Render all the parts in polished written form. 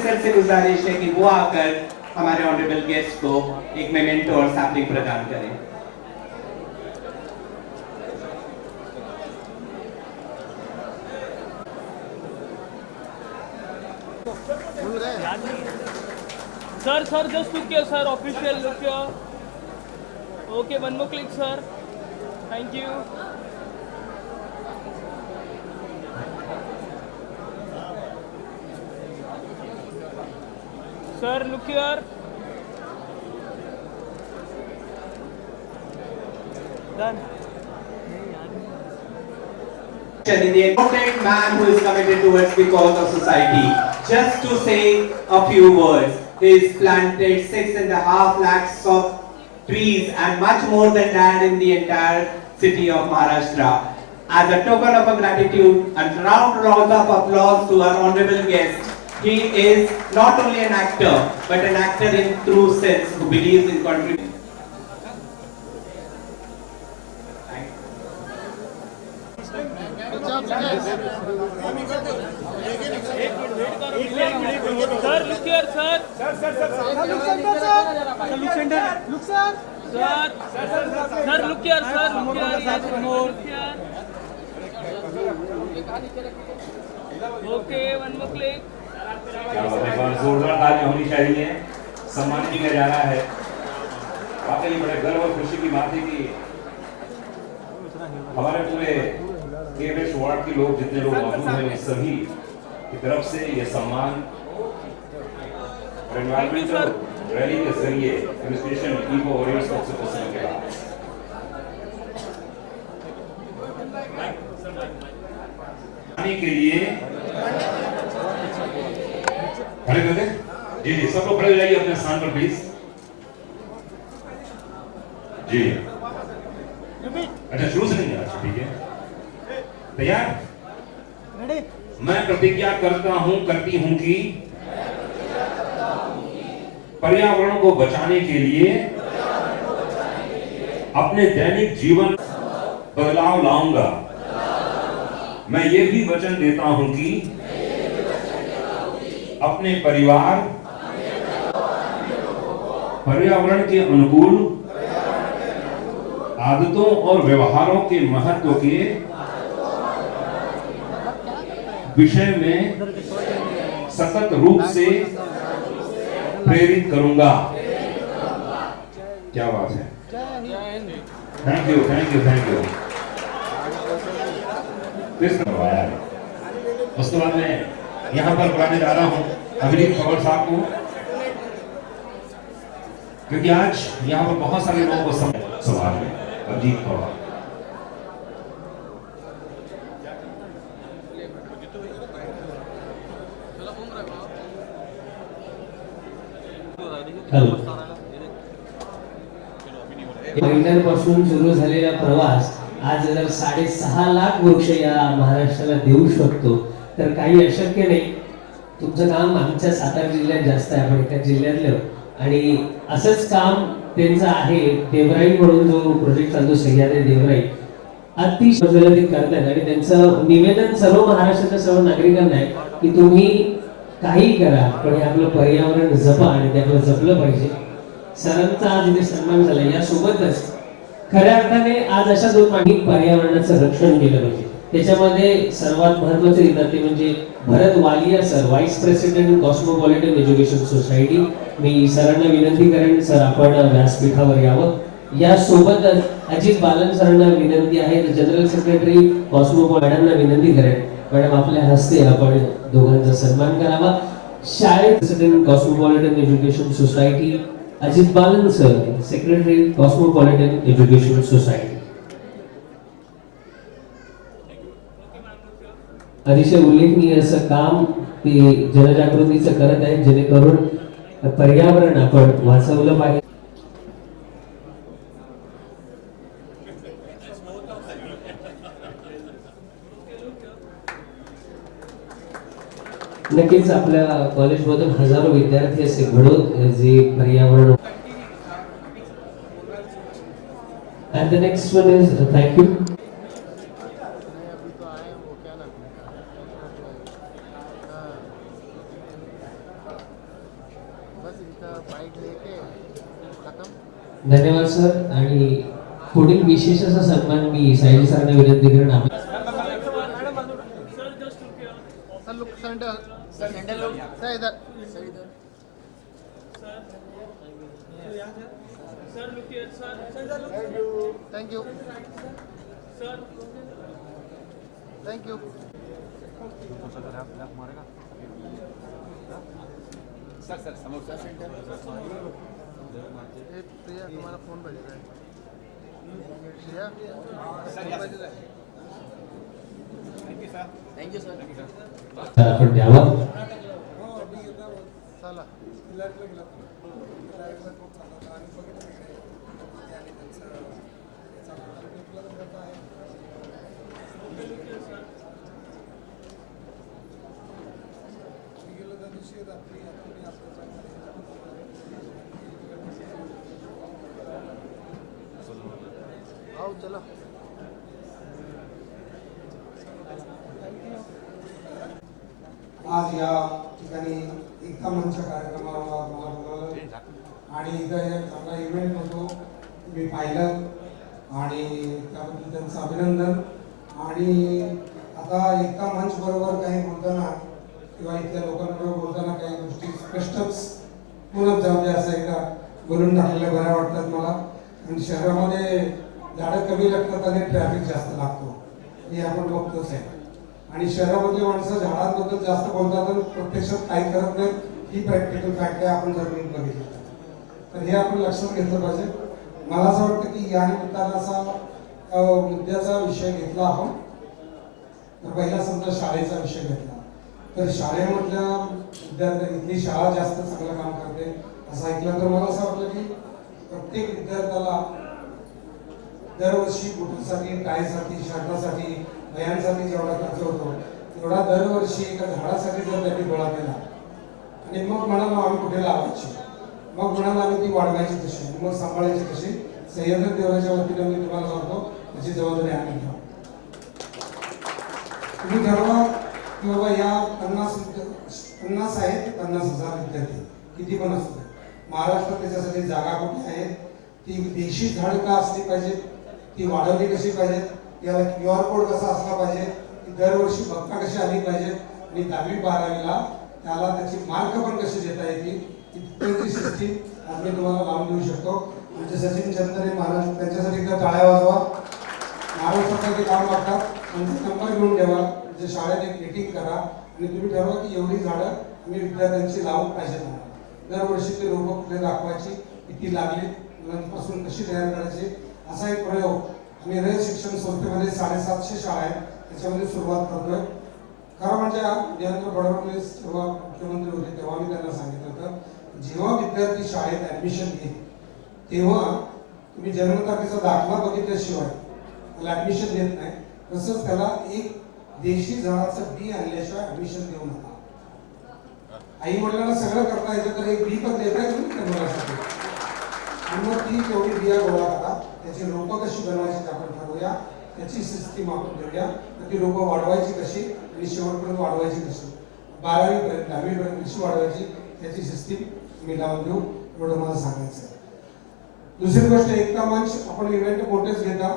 Sir से गुजारिश है कि वो आकर हमारे ऑनरेबल गेस्ट को एक मेमेंटो और सैपलिंग प्रदान करें। Sir, just look here, sir. Official, look here. Okay, one more click, sir. Thank you. Sir, look here. Done. The important man who is committed towards the cause of society. Just to say a few words, he's planted 6.5 lakhs of trees and much more than that in the entire city of Maharashtra. As a token of gratitude, a round of applause to our honorable guest. He is not only an actor, but an actor in true sense who believes in contributing. Sir, look here, sir. Look center, sir. Look, sir. Sir, look here, sir. Look here. Yes, more. Okay, one more click. जोरदार ताली होनी चाहिए। सम्मानित KIA जा रहा है। वाकई बड़े गर्व और खुशी की बात है कि हमारे पूरे केवेश वार्ड के लोग जितने लोग मौजूद हैं उस सभी की तरफ से ये सम्मान एनवायरमेंटल रैली के जरिए एडमिनिस्ट्रेशन इको वॉरियर्स को पसंद के बाद के लिए खड़े कर दे। जी जी सब लोग खड़े हो जाइए अपने स्थान पर प्लीज। जी अच्छा शुरू से नहीं आता ठीक है तैयार। मैं प्रतिज्ञा करता हूं करती हूं कि पर्यावरण को बचाने के लिए अपने दैनिक जीवन बदलाव लाऊंगा। मैं ये भी वचन देता हूं कि अपने परिवार पर्यावरण के अनुकूल आदतों और व्यवहारों के महत्व के विषय में सतत रूप से प्रेरित करूंगा। क्या बात है। Thank you thank you thank you. करवाया है। उसके बाद मैं यहाँ पर बुलाने जा रहा हूँ अभिजीत पवार साहब को, क्योंकि आज यहाँ पर बहुत सारे लोगों को समाज में अभिजीत पवार पासून सुरू झालेला प्रवास आज जर 6.5 लाख वृक्ष या महाराष्ट्राला देऊ शकतो तर काही अशक्य नाही। तुमचं काम आमच्या सातारा जिल्ह्यात जास्त आहे, आपण एका जिल्ह्यातलं, आणि असंच काम त्यांचा आहे देवराई म्हणून जो प्रोजेक्ट चालतो सह्याद्री देवराई अतिशय ते करतायत आणि त्यांचं निवेदन सर्व महाराष्ट्राच्या सर्व नागरिकांना आहे की तुम्ही काही करा पण हे आपलं पर्यावरण जपा आणि ते आपलं जपलं पाहिजे. सरांचा आज इथे सन्मान झाला. यासोबतच खऱ्या अर्थाने आज अशा दोन मागणी पर्यावरणाचं रक्षण केलं पाहिजे. त्याच्यामध्ये सर्वात महत्वाचे येतात ते म्हणजे Bharat Walia sir, vice president cosmopolitan education society. मी सरांना विनंती करेन सर आपण व्यासपीठावर यावं. यासोबतच अजित बालन सरांना विनंती आहे, जनरल सेक्रेटरी कॉस्मोपॉलिटनला विनंती करेन मॅडम आपल्या हस्ते आपण दोघांचा सन्मान करावा. शाळेत president cosmopolitan education society Ajit Balan sir, secretary cosmopolitan education society. अतिशय उल्लेखनीय असं काम ते जनजागृतीचं करत आहेत जेणेकरून पर्यावरण आपण वाचवलं पाहिजे. नक्कीच आपल्या कॉलेजमधून हजारो विद्यार्थी असे घडवत जे पर्यावरण. And the next one is thank you. धन्यवाद सर. आणि पुढील विशेष असा सन्मान मी साहिल सरांना विनंती करेन. Thank you. Thank you. Sir samosa centre. Priya तुम्हाला फोन पाहिजे आहे. Priya thank you sir. आपण द्यावा. चला आओ चला. आज या ठिकाणी एकता मंच कार्यक्रमाला मला बोलावलं आणि इथं एक चांगला इव्हेंट होतो मी पाहिलं आणि त्याबद्दल त्यांचं अभिनंदन. आणि आता एकता मंच बरोबर काही बोलताना किंवा इथल्या लोकांबरोबर बोलताना काही गोष्टी स्पष्टच पूर्णच जाऊ दे असं एकदा बोलून टाकलेल्या बऱ्या वाटतात मला. आणि शहरामध्ये झाडं कमी लागतात आणि ट्रॅफिक जास्त लागतो हे आपण बघतोच आहे. आणि शहरामधली माणसं झाडांबद्दल जास्त बोलतात आणि प्रत्यक्षात काही करत नाही ही प्रॅक्टिकल फॅक्ट आहे. आपण जर नीट बघितलं तर हे आपण लक्षात घेतलं पाहिजे. मला असं वाटतं की या निमित्तानं असा मुद्द्याचा विषय घेतला आपण तर पहिला समजा शाळेचा विषय घेतला तर शाळेमधल्या विद्यार्थी इथली शाळा जास्त चांगलं काम करते असं ऐकलं तर मला असं वाटलं की प्रत्येक विद्यार्थ्याला दरवर्षी बुटासाठी, टायसाठी, शर्टासाठी, वह्यांसाठी जेवढा खर्च होतो तेवढा दरवर्षी एका झाडासाठी जर त्यांनी गोळा केला आणि मग म्हणाला आम्ही कुठे लावायची, मग म्हणाला आम्ही ती वाढवायची कशी, मग सांभाळायची कशी, सह्याद्री देवराच्या वतीने मी तुम्हाला सांगतो त्याची जबाबदारी आम्ही घ्या. तुम्ही ठरवा की बाबा या 50 आहेत ते 50,000 विद्यार्थी किती पण असते महाराष्ट्रात त्याच्यासाठी जागा कुठे आहेत, ती देशी झाड का असली पाहिजे, ती वाढवली कशी पाहिजे, याला QR कोड कसा असला पाहिजे, ती दरवर्षी बघता कशी आली पाहिजे आणि 10वी 12वीला त्याला त्याची मार्क पण कशी देता येतील इतकी सिस्टीम आज मी तुम्हाला लावून देऊ शकतो. म्हणजे सचिन चंद्रे महाराज त्यांच्यासाठी एकदा टाळ्या वाजवा. महाराष्ट्रात ते काम करतात त्यांचे नंबर घेऊन ठेवा. म्हणजे शाळेत एक मीटिंग करा आणि तुम्ही ठरवा की एवढी झाडं आम्ही विद्यार्थ्यांची लावून पाहिजे. दरवर्षी ते रोपं कुठे दाखवायची, किती लागली, मुलांपासून कशी तयार करायची असा एक प्रयोग आम्ही रयत शिक्षण संस्थेमध्ये 750 शाळा आहेत त्याच्यामध्ये सुरुवात करतोय. खरं म्हणजे देवेंद्र फडणवीस जेव्हा मुख्यमंत्री होते तेव्हा मी त्यांना सांगितलं होतं जेव्हा विद्यार्थी शाळेत ऍडमिशन घेत तेव्हा तुम्ही जन्मतारखेचा दाखला बघितल्याशिवाय त्याला ऍडमिशन देत नाही. तसंच त्याला एक देशी झाडाचं बी आणल्याशिवाय ऍडमिशन देऊ नका. आई वडिलांना सगळं करता येतं तर एक बी पण देता येतं त्या मुलासाठी. आणि मग ती तेवढी बिया गोळा करा, त्याची रोपं कशी बनवायची ते आपण ठरवूया, त्याची सिस्टीम आपण ठरवूया, ती रोपं वाढवायची कशी आणि शेवटपर्यंत वाढवायची कशी, 12वी पर्यंत 10वी पर्यंत कशी वाढवायची त्याची सिस्टीम मी लावून देऊ, एवढं मला सांगायचं आहे. दुसरी गोष्ट, एकता मंच आपण इव्हेंट मोठेच घेता.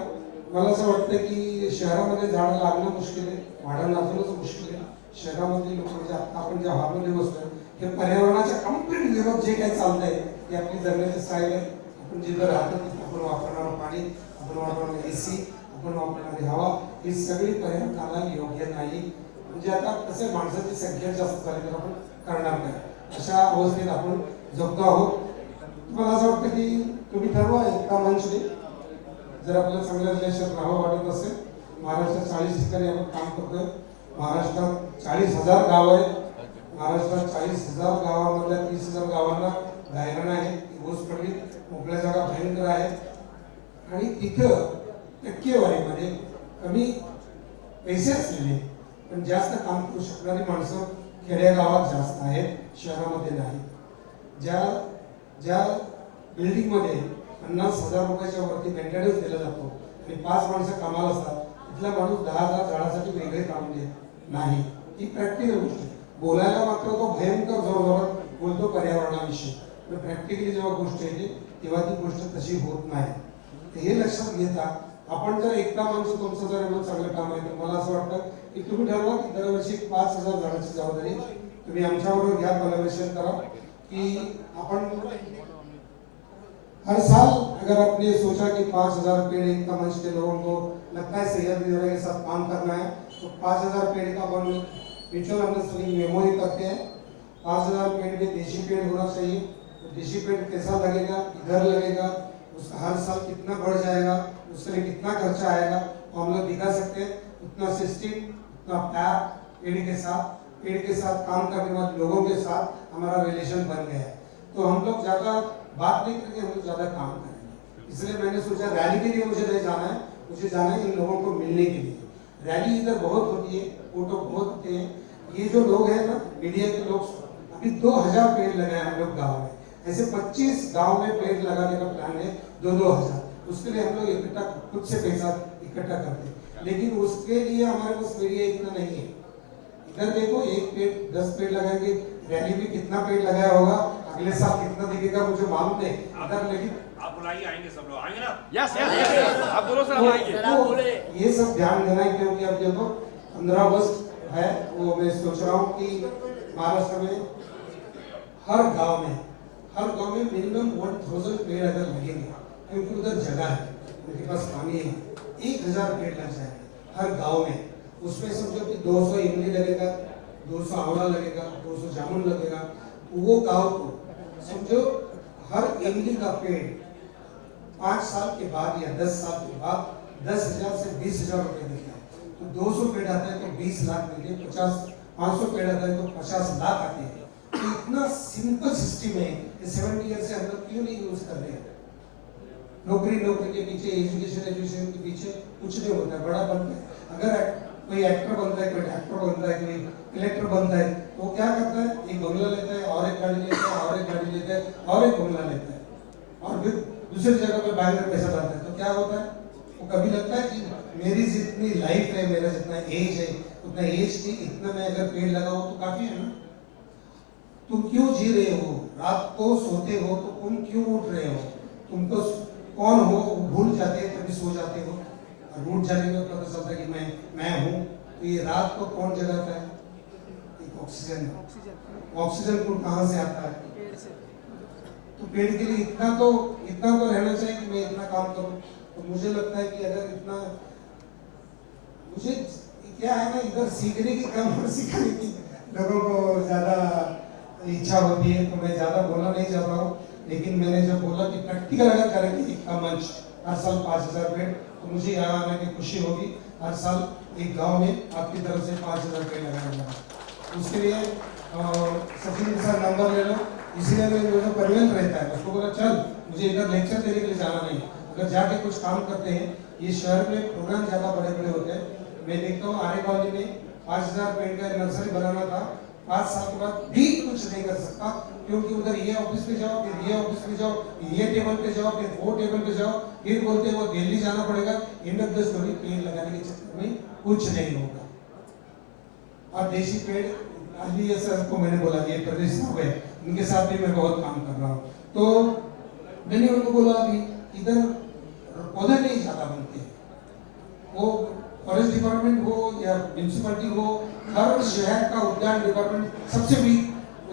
मला असं वाटतं की शहरामध्ये झाडं लागणं मुश्किल आहे, वाढण लागणंच मुश्किल आहे. शहरामध्ये लोक म्हणजे आता आपण ज्या हॉलमध्ये बसतोय हे पर्यावरणाच्या कम्प्लीट विरोध जे काही चाललंय ते आपली जगण्याची स्टाईल आहे. आपण जिथं राहतो तिथं आपण वापरणारं पाणी, आपण वापरणारे AC, आपण वापरणारी हवा, ही सगळी पर्यावरणाला योग्य नाही. म्हणजे आता तसे माणसाची संख्या जास्त झाली तर आपण करणार काय, अशा अवस्थेत आपण जगतो आहोत. मला असं वाटतं की तुम्ही ठरवा एकता मंचने, जर आपल्याला चांगल्या देशात राहावं वाटत असेल. महाराष्ट्रात 40 ठिकाणी आपण काम करतोय. महाराष्ट्रात 40,000 गाव आहेत. महाराष्ट्रात 40,000 गावांमधल्या 30,000 गावांना गायरण आहे, ओस पडली, मोकळ्या जागा भयंकर आहेत आणि तिथं टक्केवारीमध्ये कमी पैसे असलेले पण जास्त काम करू शकणारी माणसं खेडेगावात जास्त आहेत, शहरामध्ये नाही. ज्या बिल्डिंगमध्ये 50,000 रुपयाच्या वरती मेंटेनन्स दिला जातो आणि 5 माणसं कामाला असतात, तिथला माणूस 10,000 झाडासाठी वेगळे काम देत नाही. ही प्रॅक्टिकल गोष्ट आहे. बोलायला मात्र तो भयंकर जोरजोरात बोलतो पर्यावरणाविषयी, पण प्रॅक्टिकली जेव्हा गोष्ट येते तेव्हा ती गोष्ट तशी होत नाही. हे लक्षात घेता आपण जर एकता मंच तुमचं जर एवढं चांगलं काम आहे तर मला असं वाटतं की तुम्ही ठरवा की दरवर्षी 5,000 झाडाची जबाबदारी तुम्ही आमच्याबरोबर घ्या, कोलॅबोरेशन करा की आपण हर साल अगर आपने सोचा कि 5,000 पेड़ एकता मंच के लोगों को लगता है सैयद निरा के साथ काम करना है तो 5,000 पेड़ का अपन म्यूचुअल अंडरस्टैंडिंग मेमोरी करते हैं. 5,000 पेड़ में देशी पेड़ होना चाहिए. तो देशी पेड़ कैसा लगेगा, इधर लगेगा, उसका हर साल कितना बढ़ जाएगा, उसके लिए कितना खर्चा आएगा तो हम लोग दिखा सकते हैं. उतना सिस्टम, उतना प्यार पेड़ के साथ काम करने वाले लोगों के साथ हमारा रिलेशन बन गया है. तो हम लोग ज्यादा बात नहीं करेंगे, हम लोग ज्यादा काम करेंगे. इसलिए मैंने सोचा रैली के लिए मुझे नहीं जाना है, मुझे जाना है इन लोगों को मिलने के लिए. रैली इधर बहुत होती है, फोटो बहुत होते हैं. ये जो लोग हैं ना मीडिया के लोग, अभी 2,000 पेड़ लगाए हम लोग गाँव में. ऐसे 25 गाँव में पेड़ लगाने का प्लान है, 2,000. उसके लिए हम लोग इकट्ठा खुद से पैसा इकट्ठा करते हैं, लेकिन उसके लिए हमारे पास मीडिया इतना नहीं है. इधर देखो, एक पेड़ 10 पेड़ लगाएंगे, रैली में कितना पेड़ लगाया होगा, अगले साल कितना दिखेगा मुझे मालूम नहीं. इधर लेकिन आप बुलाइए, आएंगे सब लोग, आएंगे ना? यस यस आप बोलो सर, हम आएंगे. ये सब ध्यान देना है क्योंकि अब देखो 15 अगस्त है, वो मैं सोच रहा हूँ कि महाराष्ट्र में हर गांव में मिनिमम 1,000 पेड़ अगर लगेंगे, क्योंकि उधर जगह है, उनके पास पानी है, 1,000 पेड़ लग जाएंगे हर गांव में. उसमें समझो कि 200 इमली लगेगा, 200 आंवला लगेगा, 200 जामुन लगेगा. वो गांव को समझो हर इमली का पेड़ 5 साल के बाद या 10 साल के बाद 10,000 से 20,000 रुपए देता है. तो 200 पेड़ आता है तो 20 लाख मिलते, 500 पेड़ आता है तो 50 लाख आते हैं. तो इतना सिंपल सिस्टम है. 70 ईयर से हम लोग क्यों नहीं यूज कर रहे हैं? नौकरी के पीछे, एजुकेशन के पीछे कुछ नहीं होता है, बड़ा बनता है. अगर कोई एक्टर बनता है, कोई डॉक्टर बनता है, कोई कलेक्टर बनता है, तो क्या करता है, एक बंगला लेता है और एक गाड़ी लेता है और एक गाड़ी लेता है और एक बंगला लेता है और फिर दूसरी जगह पे बैंक में पैसा डालता है. तो क्या होता है, वो कभी लगता है कि मेरी जितनी लाइफ है, मेरा जितना एज है, उतना एज की इतना मैं अगर पेड़ लगाऊं तो काफी है ना. तुम क्यों जी रहे हो, रात को सोते हो तो तुम क्यों उठ रहे हो, तुमको कौन हो भूल जाते हैं, कभी सो जाते हो और उठ जाने में पता चलता है कि मैं हूँ. तो ये रात को कौन जगाता है? एक ऑक्सीजन को कहाँ से आता है? तो पेड़ के लिए इतना तो रहना चाहिए कि मैं इतना काम करूं. तो मुझे लगता है कि अगर इतना, मुझे क्या है ना, इधर सीखने की कम और सिखाने की लोगों को ज्यादा इच्छा होती है, तो मैं ज्यादा बोलना नहीं चाह रहा हूँ. लेकिन मैंने जब बोला कि प्रैक्टिकल अगर करेंगे एकता मंच हर साल 5,000 पेड़, तो मुझे यहाँ आने की खुशी होगी. हर साल एक गांव में आपकी तरफ से 5,000 पेड़ लगाया जाएगा. उसके लिए सचिन के साथ नंबर ले लो. इसीलिए मैं जो परिवहन रहता है उसको बोला चल, मुझे इधर लेक्चर देने के लिए जाना नहीं, अगर जाके कुछ काम करते हैं. ये शहर में प्रोग्राम ज्यादा बड़े होते हैं. मैं देखता हूँ आरे कॉलोनी में 5,000 पेड़ का नर्सरी बनाना था, 5 साल के बाद भी कुछ नहीं कर सकता. क्योंकि उधर ये ऑफिस पे जाओ, फिर ये ऑफिस पे जाओ, ये टेबल पे जाओ, फिर वो टेबल पे जाओ, फिर बोलते हैं वो दिल्ली जाना पड़ेगा। एंड ऑफ द स्टोरी पेड़ लगाने के चक्कर में कुछ नहीं होगा। और देशी पेड़ अली सर को मैंने बोला ये प्रदेश साहब है, उनके साथ भी मैं बहुत काम कर रहा हूँ। तो मैंने उनको बोला कि इधर पौधे नहीं ज्यादा बनते, वो फॉरेस्ट डिपार्टमेंट हो या म्यूनसिपलिटी हो, हर शहर का उद्यान डिपार्टमेंट सबसे वीक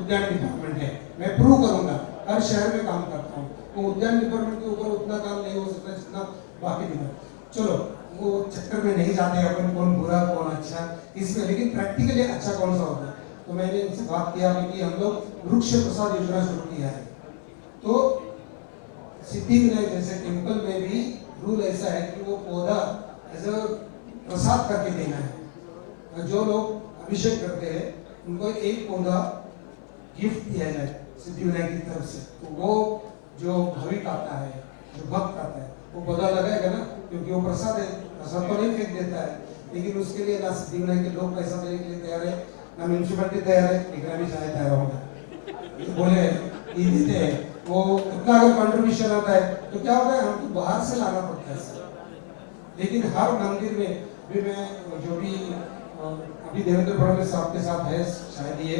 उद्यान डिपार्टमेंट है। मैं प्रूव करूंगा, हर शहर में काम करता हूँ। तो उद्यान डिपार्टमेंट के ऊपर उतना काम नहीं हो सकता जितना बाकी डिपार्टमेंट। चलो वो चक्कर में नहीं जाते अपन कौन बुरा कौन अच्छा इसमें, लेकिन प्रैक्टिकली अच्छा कौन सा होता है। तो मैंने इनसे बात किया कि हम लोग वृक्ष प्रसाद योजना शुरू किया है। तो सिद्धिविनायक जैसे टेम्पल में भी रूल ऐसा है कि वो पौधा एज अ प्रसाद करके देना है। जो लोग अभिषेक करते हैं उनको एक पौधा गिफ्ट दिया जाए सिद्धिविनायक की तरफ से। तो वो जो भाविक आता है, जो भक्त आता है, वो पौधा लगाएगा ना, क्योंकि वो प्रसाद है, प्रसाद तो नहीं फेंक देता है। लेकिन उसके लिए ना सिद्धिविनायक के लोग पैसा देने के लिए तैयार है, ना म्यूनसिपलिटी तैयार है, निगरानी भी शायद तैयार होगा। तो बोले ये देते हैं, वो उतना अगर कंट्रीब्यूशन आता है तो क्या होता है, हमको बाहर से लाना पड़ता है सर। लेकिन हर मंदिर में भी मैं जो भी अभी देवेंद्र फडणवीस साहब के साथ है शायद ये,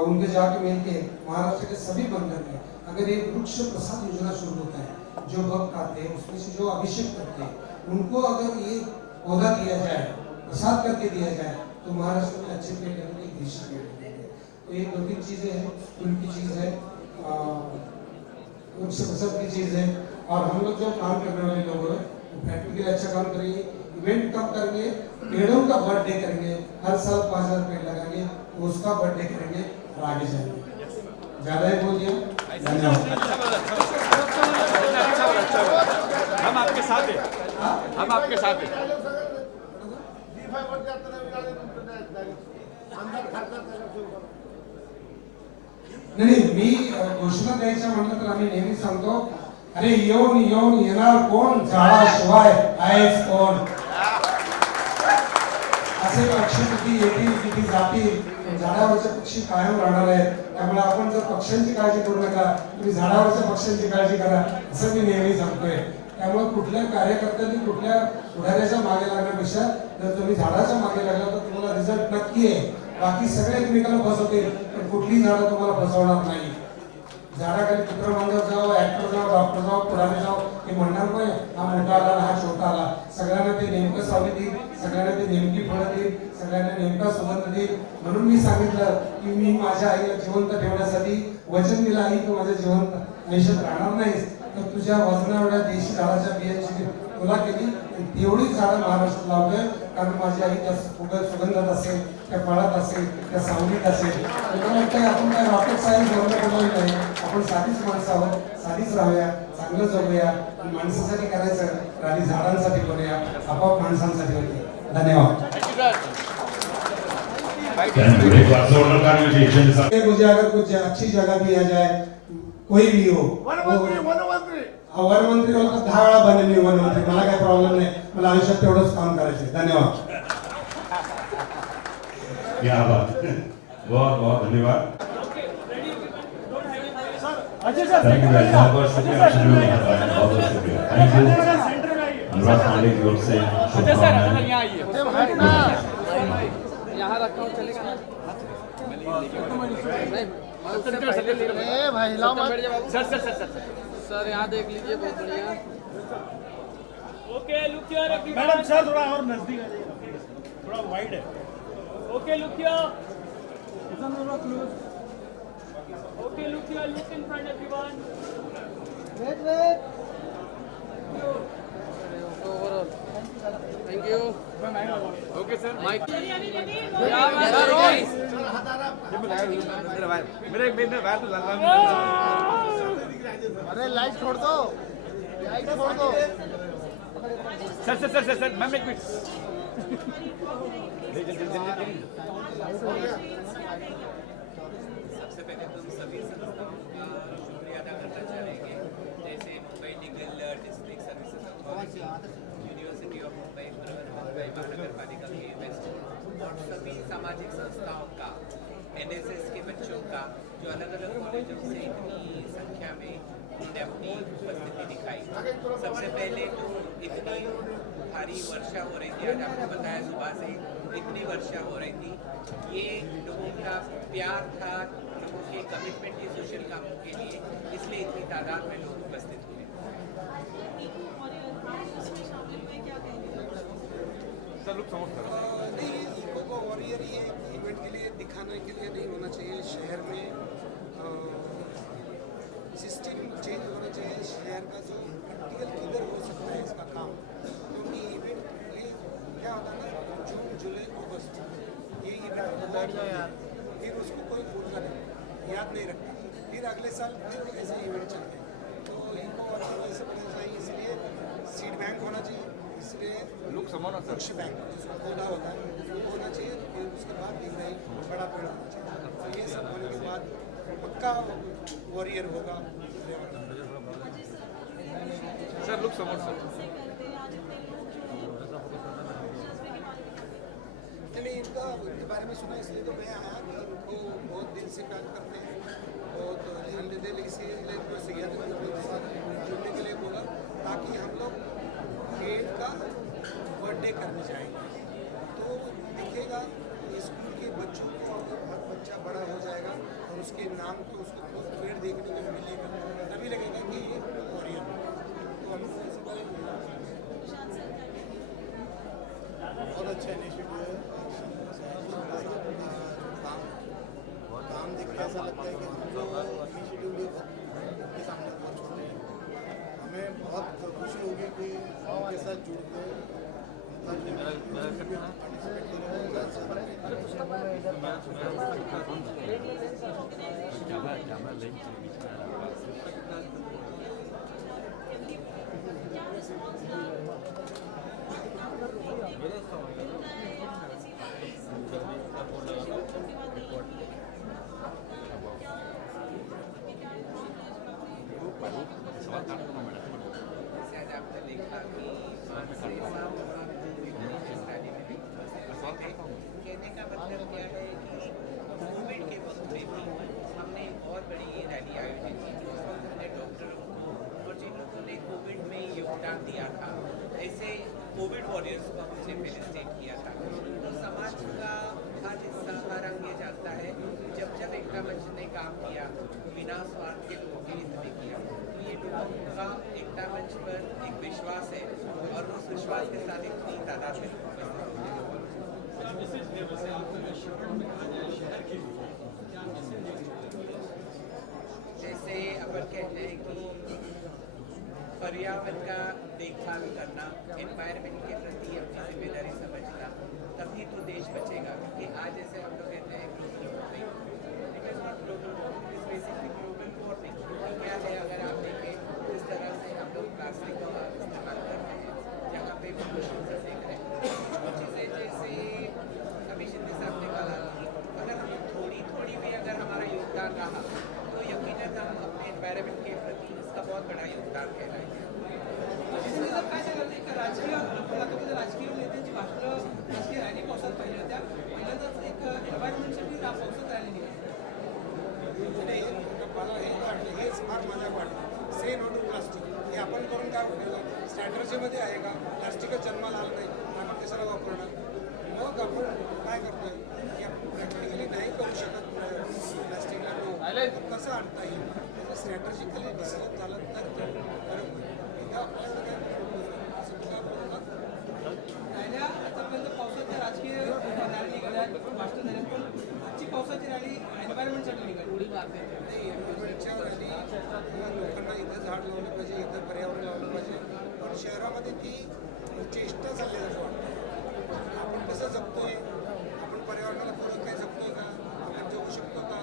उनके जाके मिल के महाराष्ट्र के सभी मंदिर में अगर ये वृक्ष प्रसाद योजना शुरू होता है, जो भक्त आते हैं उसमें से जो अभिषेक करते हैं उनको अगर ये पौधा दिया जाए, प्रसाद करके दिया जाए, तो महाराष्ट्र में अच्छे पेड़ लगेंगे, देशी पेड़ लगेंगे। तो ये 2-3 चीजें हैं, फूल की चीज है, वृक्ष प्रसाद की चीज है। और हम लोग जो काम करने वाले लोग हैं प्रैक्टिकली अच्छा काम करेंगे, इवेंट कब करेंगे, पेड़ों का बर्थडे करेंगे, हर साल 5000 पेड़ लगाएंगे, तो उसका बर्थडे करेंगे और आगे जाएंगे। ज्यादा ही बोल दिया, हम आपके साथ हैं, हम आपके साथ हैं। नाही मी घोषणा द्यायच्या म्हटलं तर आम्ही नेहमी सांगतो, अरे येऊन येऊन येणार कोण, झाडाशिवाय आहेच कोण। असे पक्षी किती येतील किती जातील, झाडावरचे पक्षी कायम राहणार आहेत। त्यामुळे आपण जर पक्ष्यांची काळजी करू नका, तुम्ही झाडावरच्या पक्ष्यांची काळजी करा, असं मी नेहमी सांगतोय। त्यामुळे कुठल्या कार्यकर्त्यांनी कुठल्या पुढाऱ्याच्या मागे लागण्यापेक्षा जर तुम्ही झाडाच्या मागे लागला तर तुम्हाला रिझल्ट नक्की आहे। बाकी सगळे एकमेकाला फसवतील पण कुठली झाडं तुम्हाला फसवणार नाही। झाडाखाली चित्रमंदिर जाओ, ऍक्टर जाओ, डॉक्टर जाओ, पुढारी जाओ, हे म्हणणार नाही हा मोठा आला हा छोटा आला। सगळ्यांना ते नेमकं सावली देईल, सगळ्यांना ते नेमकी फळं देईल, सगळ्यांना नेमका सुगंध देईल। म्हणून मी सांगितलं की मी माझ्या आईला जिवंत ठेवण्यासाठी वचन दिलं आहे की माझ्या जिवंत आयुष्यात राहणार नाहीस, तर तुझ्या वजनाएवढ्या देशी झाडाच्या बियांची तुला केली तेवढी झाडं महाराष्ट्रात लावतोय। कारण माझी आई त्या सुगंधात असेल, त्या फळात असेल, त्या सावलीत असेल। मला वाटतं आपण काय रॉकेट सायन्स बनवलं नाही, आपण साधीच माणसं आहोत, साधीच राहूया, चांगलं जगूया, माणसासाठी करायचं तर आधी झाडांसाठी करूया, आपोआप माणसांसाठी होते। धन्यवाद। मुझे अगर कुछ अच्छी जगह दिया जाए, कोई भी हो, वन मंत्री होला तर 10 वेळा बने मी वन मंत्री, मला काही प्रॉब्लेम नाही, मला आयुष्यात तेवढंच काम करायचं। धन्यवाद। क्या बात, बहुत बहुत धन्यवाद। थैंक यू बहुत बहुत शुक्रिया, बहुत बहुत शुक्रिया, थैंक यू। अनुराग पांडे की ओर से शुभकामनाएं। यहाँ रखा हूँ, चलेगा ना? भाई लाओ मत। सर यहाँ देख लीजिए, बहुत बढ़िया। Okay look here everyone. Madam sir थोड़ा और नजदीक आ जाइए, थोड़ा वाइड है। Okay look here. Okay look here, look in front everyone. Overall thank you. Okay sir, mike मेरे एक मिनट बैठ अरे लाइट छोड़ दो, लाइट छोड़ दो। Sir sir sir sir ma'am एक मिनट। सबसे पहले तो सभी संस्थाओं का शुक्रिया अदा करना चाहेंगे, जैसे Mumbai legal district services authority, university of Mumbai, महानगर पालिका के वेस्ट और सभी सामाजिक संस्थाओं का एनएसएस के बच्चों का जो अलग अलग कॉलेजों से इतनी संख्या में उन्होंने अपनी उपस्थिति दिखाई। सबसे पहले तो इतनी भारी वर्षा हो रही थी, आज आपको बताया सुबह से इतनी वर्षा हो रही थी। ये लोगों का प्यार था, लोगों के कमिटमेंट थी सोशल कामों के लिए, इसलिए इतनी तादाद में लोग उपस्थित हुए। सर लुक समझ सर नहीं, इको को वॉरियर ये इवेंट के लिए दिखाने के लिए नहीं होना चाहिए। शहर में सिस्टम चेंज होना चाहिए। शहर का जो प्रैक्टिकल किधर हो सकता है इसका काम, क्योंकि इवेंट ये क्या होता है ना, जून जुलाई अगस्त ये इवेंट होता है, फिर उसको कोई भूलता नहीं, याद नहीं रखता, फिर अगले साल फिर ऐसे इवेंट चलते हैं। तो इनको ऐसे बनना चाहिए, इसलिए सीड बैंक होना चाहिए, इसलिए लुक समझ सर वृक्ष बैंक जिसका पौधा होता है वो होना चाहिए, फिर उसके बाद एक नई बड़ा पेड़ होना चाहिए। तो ये सब होने के बाद पक्का वॉरियर होगा। सर लुक समझ सर नहीं, इनके बारे में सुना इसलिए तो मैं आया कि इनको बहुत दिल से प्यार करते हैं, बहुत ध्यान देते हैं, इसीलिए तो सैयद के साथ जुड़ने के लिए बोला, ताकि हम लोग पेड़ का बर्थडे करने जाएंगे तो दिखेगा स्कूल के बच्चों को, हर बच्चा बड़ा हो जाएगा और उसके नाम पे उसको खुद पेड़ देखने को मिलेगा, तभी लगेगा कि ये वॉरियर। तो हम बहुत अच्छा इनिशिएटिव है। काम देख के ऐसा लगता है कि हम जो इनिशिएटिव लिए उनके सामने पहुँच चुके हैं। हमें बहुत खुशी होगी कि उनके साथ जुड़ के जैसे आज आपने देखा कि कहने का मतलब क्या है कि कोविड के वक्त में भी हमने बहुत बड़ी ये रैली आयोजित की थी। उस वक्त हमने डॉक्टरों को और जिन लोगों ने कोविड में योगदान दिया था, ऐसे कोविड वॉरियर्स को हमने फेलिसिटेट किया था। तो समाज का हर हिस्सा हर अंग ये जानता है, जब जब एकता मंच ने काम किया बिना स्वार्थ के लोगों के हित में किया, तो ये लोगों का एकता मंच पर एक विश्वास है और उस विश्वास के साथ इतनी तादाद में लोग उपस्थित होते हैं। जैसे अपन कहते हैं कि पर्यावरण का देखभाल करना, एनवायरमेंट के प्रति अपनी जिम्मेदारी समझना, तभी तो देश बचेगा। क्योंकि आज जैसे हम लोग कहते हैं global warming, it is not global warming, is basically global warming. क्या है, अगर आप देखें किस तरह से हम लोग प्लास्टिक का इस्तेमाल करते हैं, जहाँ पे पोल्यूशन से देख रहे हैं कुछ चीज़ें, जैसे अभी शिंदे साहब ने कहा कि अगर हम थोड़ी थोड़ी भी अगर हमारा योगदान रहा तो यकीनन हम अपने एनवायरमेंट के प्रति इसका बहुत बड़ा योगदान कहलाएंगे। काय सांगाल एक राजकीय राजकीय नेत्यांची भाषणं राजकीय रॅली पावसात पाहिल्या होत्या, पहिल्यांदाच एक एन्व्हायरमेंटसाठी पावसात रॅली निघाली। मला हे वाटलं, हेच फार मजा वाटलं, से नो टू प्लास्टिक हे आपण करून काय उपयोग? स्ट्रॅटर्जीमध्ये आहे का प्लास्टिकच जन्माला आलं नाही, आपण कशाला वापरणार? मग आपण काय करतोय की आपण प्रॅक्टिकली नाही करू शकत प्लास्टिकला नो, कसं आणता येईल त्याचं स्ट्रॅटर्जिकली डिसिजन झालं तर ते बरोबर. एकदा आपल्याला काय सुद्धा राहिल्या आतापर्यंत पावसाच्या राजकीय रॅली निघाल्या, भाषणं झाल्या, पण आजची पावसाची रॅली एन्व्हायरमेंटसाठी निघाली. नाही, एन्व्हायरमेंटच्या रॅली लोकांना इथं झाड लावलं पाहिजे, इथं पर्यावरण लावलं पाहिजे, पण शहरामध्ये ती चेष्टा चालली असं वाटतं. आपण कसं जगतोय, आपण पर्यावरणाला पूरक काय जगतोय का, आपण जगू शकतो का,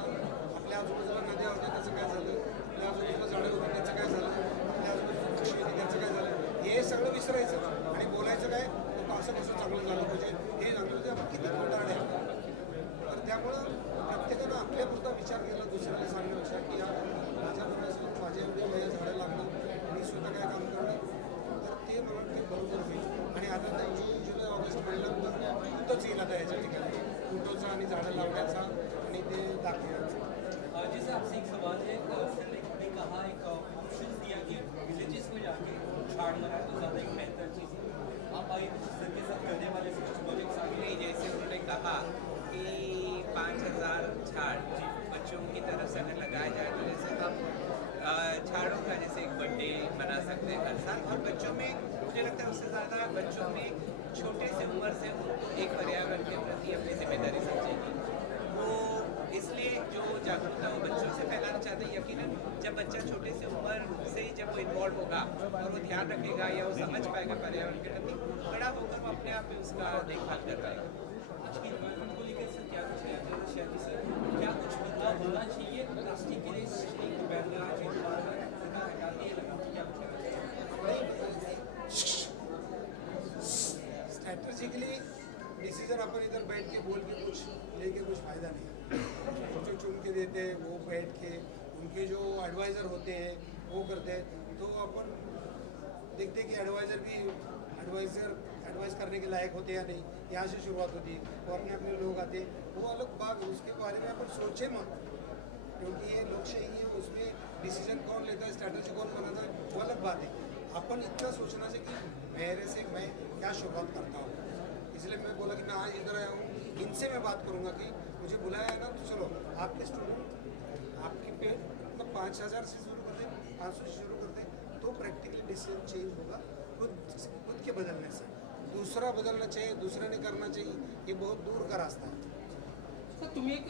आपल्या आजूबाजूला नद्या होत्या त्याचं काय झालं, आपल्या आजूबाजूला झाडं होती त्याचं काय झालं, आपल्या आजूबाजूला कृषी होती त्याचं काय झालं, हे सगळं विसरायचं आणि बोलायचं काय, असं कसं चांगलं झालं पाहिजे, हे चांगलं पाहिजे. आपण किती खोटारडे आहोत. तर त्यामुळं प्रत्येकानं आपल्यापुरता विचार केला, दुसऱ्याला सांगण्यापेक्षा की या माझ्या मुलासोबत माझ्या एवढी वया झाडं लागणं, मी स्वतः काय काम करणं, तर ते मला वाटतं बरोबर होईल. आणि आता जून जुलै ऑगस्ट तोच येईल आता याच्या ठिकाणी फोटोचा आणि झाडं लावण्याचा आणि ते दाखवण्याचा. जैसे आपसे एक सवाल है, सर ने कहा एक ऑप्शन दिया कि विलेजेस में जाके झाड़ लगाए तो ज़्यादा एक बेहतर चीज़ है। आप आगे सर के साथ करने वाले कुछ प्रोजेक्ट्स आगे नहीं, जैसे उन्होंने कहा कि 5000 झाड़ बच्चों की तरफ से अगर लगाया जाए तो जैसे हम झाड़ों का जैसे एक बर्थडे मना सकते हैं हर साल, और बच्चों में मुझे लगता है उससे ज़्यादा बच्चों में छोटे से उम्र से उनको एक पर्यावरण के प्रति अपनी जिम्मेदारी समझेगी। वो इसलिए जो जागरूकता वो बच्चों से फैलाना चाहते हैं। यकीनन जब बच्चा छोटे से उम्र से जब वो इन्वॉल्व होगा और वो ध्यान रखेगा या वो समझ पाएगा पर्यावरण के प्रति, बड़ा होकर वो अपने आप में उसका देखभाल कर पाएगा। आज की इन्वायरमेंट को लेकर सर क्या कुछ कहते हैं शायद सर, क्या कुछ बदलाव होना चाहिए प्लास्टिक के लिए, प्लास्टिक बैन हटा दिए लगा, क्या कुछ स्ट्रैटेजिकली डिसीजन अपन इधर बैठ के बोल के कुछ लेके कुछ फ़ायदा नहीं। जो चुन के देते हैं वो बैठ के उनके जो एडवाइज़र होते हैं वो करते हैं, तो अपन देखते हैं कि एडवाइज़र भी एडवाइस करने के लायक होते या नहीं। यहाँ से शुरुआत होती है और अपने अपने लोग आते हैं, वो अलग बात, उसके बारे में अपन सोचे मत, क्योंकि ये लोकशाही है, उसमें डिसीजन कौन लेता है, स्ट्रैटेजी कौन बनाता है, वो अलग बात है। अपन इतना सोचना चाहिए कि मेरे से मैं क्या शुरुआत करता हूँ। इसलिए मैं बोला कि मैं आज इधर आया हूँ, इनसे मैं बात करूँगा कि मुझे बुलाया है ना, तो चलो आपके स्टूडेंट आपकी पे मतलब 5000 से शुरू कर दें, 500 से शुरू कर दें, तो प्रैक्टिकली डिसीजन चेंज होगा खुद के बदलने से। दूसरा बदलना चाहिए, दूसरा नहीं करना चाहिए, ये बहुत दूर का रास्ता है। तर तुम्ही एक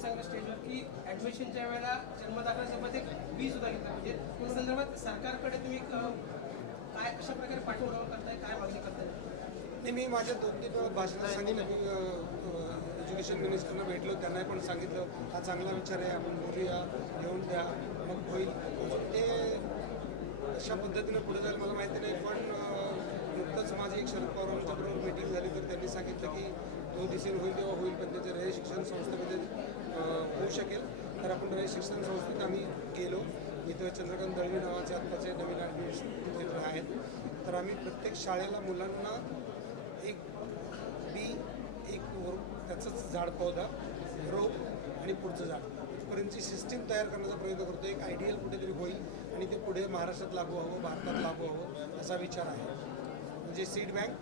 सांगा स्टेजवर की ॲडमिशनच्या वेळेला जन्मदाखल्यासोबत एक फी सुद्धा घेतला पाहिजे, त्या संदर्भात सरकारकडे तुम्ही काय कशा प्रकारे पाठपुरावा करताय, काय मागणी करताय? नाही, मी माझ्या 2-3 भाषणात सांगितलं, मी एज्युकेशन मिनिस्टरना भेटलो, त्यांनाही पण सांगितलं हा चांगला विचार आहे, आपण बोलूया, येऊन द्या, मग होईल। ते अशा पद्धतीनं पुढे जाईल मला माहिती नाही, पण नुकतंच माझी एक शरद पवारांच्या बरोबर मीटिंग झाली, तर त्यांनी सांगितलं की तो डिसिजन होईल तेव्हा होईल, पण त्याच्या रयत शिक्षण संस्थेमध्ये होऊ शकेल। तर आपण रयत शिक्षण संस्थेत आम्ही गेलो, इथं चंद्रकांत दळवी नावाचे आत्ताचे नवीन ॲडमिनिस्ट्रेटर आहेत, तर आम्ही प्रत्येक शाळेला मुलांना एक बी, एक त्याचंच झाड पौधा, रोप आणि पुढचं झाड इथपर्यंतची सिस्टीम तयार करण्याचा प्रयत्न करतो। एक आयडियल कुठेतरी होईल आणि ते पुढे महाराष्ट्रात लागू हवं, भारतात लागू हवं असा विचार आहे। म्हणजे सीड बँक,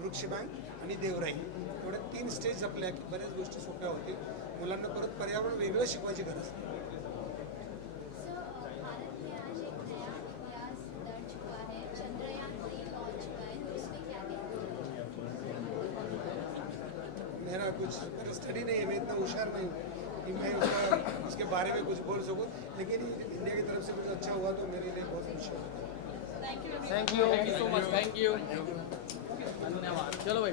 वृक्ष बँक आणि देवराई एवढ्या 3 स्टेज जपल्या की बऱ्याच गोष्टी सोप्या होतील। मुलांना परत पर्यावरण वेगळं शिकवायची गरज नाही। मेरा कुछ स्टडी नहीं है, मैं इतना होशियार नहीं हूँ कि मैं उसके बारे में कुछ बोल सकूँ, लेकिन इंडिया की तरफ से कुछ अच्छा हुआ तो मेरे लिए बहुत खुशी होगी। Thank you so much, thank you, धन्यवाद। चलो भाई।